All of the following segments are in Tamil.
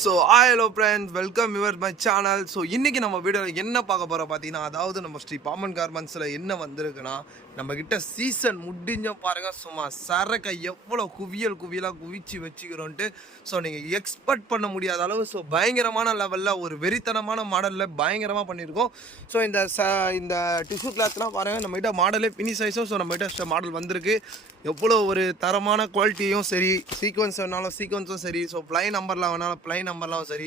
So hello friends, welcome your my channel. So இன்றைக்கி நம்ம வீடியோவில் என்ன பார்க்க போகிறோம் பார்த்தீங்கன்னா, அதாவது நம்ம ஸ்ரீ பாமன் கார்மெண்ட்ஸில் என்ன வந்திருக்குன்னா, நம்மக்கிட்ட சீசன் முடிஞ்ச பாருங்கள், சும்மா சரக்கை எவ்வளோ குவியலாக குவிச்சு வச்சுக்கிறோன்ட்டு. ஸோ நீங்கள் எக்ஸ்பெக்ட் பண்ண முடியாத அளவு ஸோ பயங்கரமான லெவலில் ஒரு வெறித்தனமான மாடலில் பயங்கரமாக பண்ணியிருக்கோம். ஸோ இந்த டிஷ்யூ கிளாத்லாம் பாருங்கள், நம்மகிட்ட மாடலே ஃபினிஷ் ஆயிடுச்சோம். ஸோ நம்மகிட்ட மாடல் வந்திருக்கு. எவ்வளோ ஒரு தரமான குவாலிட்டியும் சரி, சீக்வன்ஸ் வேணாலும் சீக்வன்ஸும் சரி, ஸோ ப்ளைன் நம்பர்லாம் வேணாலும் ப்ளைன் நம்பர்லாம் சரி.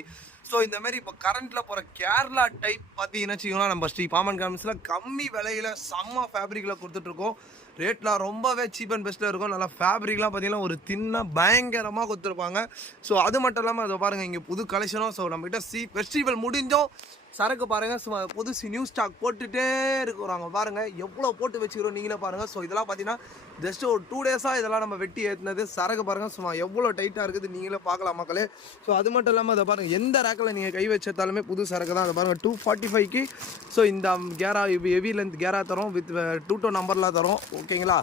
ஸோ இந்தமாரி இப்போ கரண்ட்டில் போகிற கேரளா டைப் பார்த்தீங்கன்னா வச்சுக்கோங்களேன், நம்ம ஸ்ரீ பாமன் கார்மெண்ட்ஸில் கம்மி விலையில் செம்ம ஃபேப்ரிக்கில் கொடுத்துட்ருக்கோம். ரேட்லாம் ரொம்பவே சீப் அண்ட் பெஸ்ட்டாக இருக்கும். நல்லா ஃபேப்ரிக்லாம் பார்த்தீங்கன்னா ஒரு தின்னாக பயங்கரமாக கொடுத்துருப்பாங்க. ஸோ அது மட்டும் இல்லாமல் அதை பாருங்கள், இங்கே புது கலெக்ஷனும். ஸோ நம்மகிட்ட ஃபெஸ்டிவல் முடிஞ்சோம் சரக்கு பாருங்கள், சும்மா புதுசு நியூ ஸ்டாக் போட்டுகிட்டே இருக்கிறாங்க பாருங்கள், எவ்வளோ போட்டு வச்சுக்கிறோம் நீங்களே பாருங்கள். ஸோ இதெல்லாம் பார்த்தீங்கன்னா ஜஸ்ட் ஒரு 2 டேஸாக இதெல்லாம் நம்ம வெட்டி ஏற்றினது. சரக்கு பாருங்கள், சும்மா எவ்வளோ டைட்டாக இருக்குது நீங்களே பார்க்கலாம் மக்களே. ஸோ அது மட்டும் இல்லாமல் அதை பாருங்கள், எந்த ரேக்கில் நீங்கள் கை வச்சாலுமே புது சரக்கு தான். அதை பாருங்கள் 245க்கு. ஸோ இந்த ஹெவி லென்த் கேரா தரோம், வித் 2 டோன் நம்பர்லாம் தரோம், ஓகேங்களா.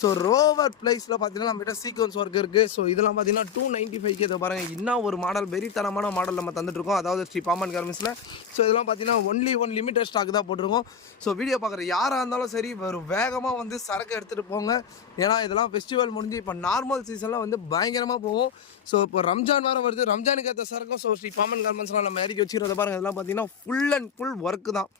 ஸோ ரோவர் ப்ளைஸில் பார்த்தீங்கன்னா நம்மகிட்ட சீக்வன்ஸ் ஒர்க் இருக்குது. ஸோ இதெல்லாம் பார்த்தீங்கன்னா 295க்கு. இதை பாருங்கள், இன்னும் ஒரு மாடல் வெறித்தனமான மாடல் நம்ம தந்துட்டுருக்கோம், அதாவது ஸ்ரீ பாமன் கார்மெண்ட்ஸில். ஸோ இதெல்லாம் பார்த்தீங்கன்னா ஒன் லிமிட்டட் ஸ்டாக் தான் போட்டிருக்கோம். ஸோ வீடியோ பார்க்குற யாராக இருந்தாலும் சரி, ஒரு வேகமாக வந்து சரக்கு எடுத்துகிட்டு போங்க. ஏன்னா இதெல்லாம் ஃபெஸ்டிவல் முடிஞ்சு இப்போ நார்மல் சீசன்லாம் வந்து பயங்கரமாக போகும். ஸோ இப்போ ரம்ஜான் வேறு வருது, ரம்ஜானுக்கு ஏற்ற சரக்கும் ஸோ ஸ்ரீ பாமன் கார்மெண்ட்ஸ்லாம் நம்ம இறக்கி வச்சுக்கிறத பாருங்கள். இதெல்லாம் பார்த்தீங்கன்னா ஃபுல் அண்ட் ஃபுல் ஒர்க்கு தான்,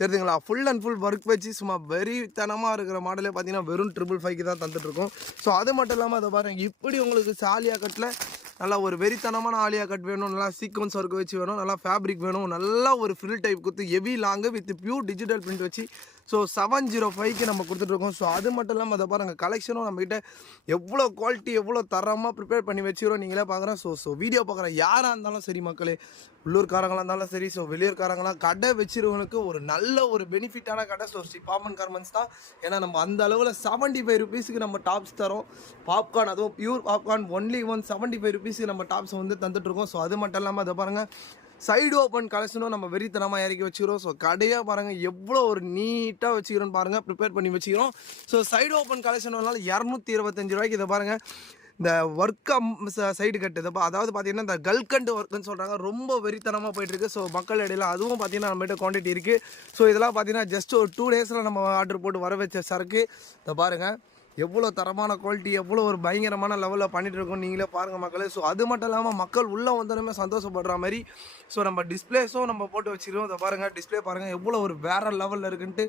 தெரியுதுங்களா. ஃபுல் அண்ட் ஃபுல் ஒர்க் வச்சு சும்மா வெறித்தனமாக இருக்கிற மாடலே பார்த்தீங்கன்னா வெறும் 555க்கு தான் தந்துட்டுருக்கோம். ஸோ அது மட்டும் இல்லாமல் அதை பாருங்கள், இப்படி உங்களுக்கு ஆலியா கட்டில் நல்லா ஒரு வெறித்தனமான ஆலியா கட் வேணும், நல்லா சீக்வன்ஸ் ஒர்க் வச்சு வேணும், நல்லா ஃபேப்ரிக் வேணும், நல்லா ஒரு ஃப்ரில் டைப் கொடுத்து heavy long with pure digital print வச்சு ஸோ 705க்கு நம்ம கொடுத்துட்ருக்கோம். ஸோ அது மட்டும் இல்லாமல் அதை பாருங்கள், கலெக்ஷனும் நம்மகிட்ட எவ்வளோ குவாலிட்டி எவ்வளோ தரமாக ப்ரிப்பேர் பண்ணி வச்சுக்கிறோம் நீங்களே பார்க்குறோம். ஸோ வீடியோ பார்க்குற யாராக இருந்தாலும் சரி மக்களே, உள்ளூர்காரங்களாக இருந்தாலும் சரி, ஸோ வெளியூர்காரங்களாம் கடை வச்சிருவனுக்கு ஒரு நல்ல ஒரு பெனிஃபிட்டான கடை ஸோ ஸ்ரீ பாமன் கார்மெண்ட்ஸ் தான். ஏன்னா நம்ம அந்த அளவில் 75 ருபீஸுக்கு நம்ம டாப்ஸ் தரோம். பாப்கார்ன், அதுவும் பியூர் பாப்கார்ன் ஒன்லி 75 ருபீஸுக்கு நம்ம டாப்ஸ் வந்து தந்துட்டுருக்கோம். ஸோ அது மட்டும் இல்லாமல் அதை பாருங்கள், சைடு ஓப்பன் கலெக்ஷனும் நம்ம வெறித்தனமாக இறக்கி வச்சுக்கிறோம். ஸோ கடையாக பாருங்கள் எவ்வளோ ஒரு நீட்டாக வச்சுக்கிறோன்னு பாருங்கள், ப்ரிப்பேர் பண்ணி வச்சுக்கிறோம். ஸோ சைடு ஓப்பன் கலெக்ஷன் வரனால 225 ரூபாய்க்கு. இதை பாருங்கள், இந்த ஒர்க் சைடு கட்டு இதை அதாவது பார்த்தீங்கன்னா இந்த கல்கண்டு ஒர்க்குன்னு சொல்கிறாங்க, ரொம்ப வெறித்தனமாக போயிட்டுருக்கு. ஸோ மக்கள் இடையில அதுவும் பார்த்தீங்கன்னா நம்மகிட்ட குவான்டிட்டி இருக்குது. ஸோ இதெல்லாம் பார்த்தீங்கன்னா ஜஸ்ட் ஒரு 2 டேஸில் நம்ம ஆர்டர் போட்டு வர வச்ச சரக்கு. இதை பாருங்கள், எவ்வளோ தரமான குவாலிட்டி, எவ்வளோ ஒரு பயங்கரமான லெவலில் பண்ணிகிட்டு இருக்கோம் நீங்களே பாருங்கள் மக்களே. ஸோ அது மட்டும் இல்லாமல் மக்கள் உள்ளே வந்தோடனே சந்தோஷப்படுற மாதிரி ஸோ நம்ம டிஸ்பிளேஸும் நம்ம போட்டு வச்சுருக்கோம். இதை பாருங்கள், டிஸ்பிளே பாருங்கள் எவ்வளோ ஒரு வேறு லெவலில் இருக்குன்ட்டு.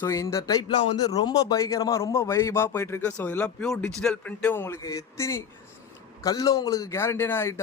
ஸோ இந்த டைப்லாம் வந்து ரொம்ப பயங்கரமாக ரொம்ப வைபாக போயிட்டுருக்கு. ஸோ எல்லாம் பியூர் டிஜிட்டல் பிரிண்ட்டு, உங்களுக்கு எத்தனை கல்லும் உங்களுக்கு கேரண்டியான ஐட்டம்.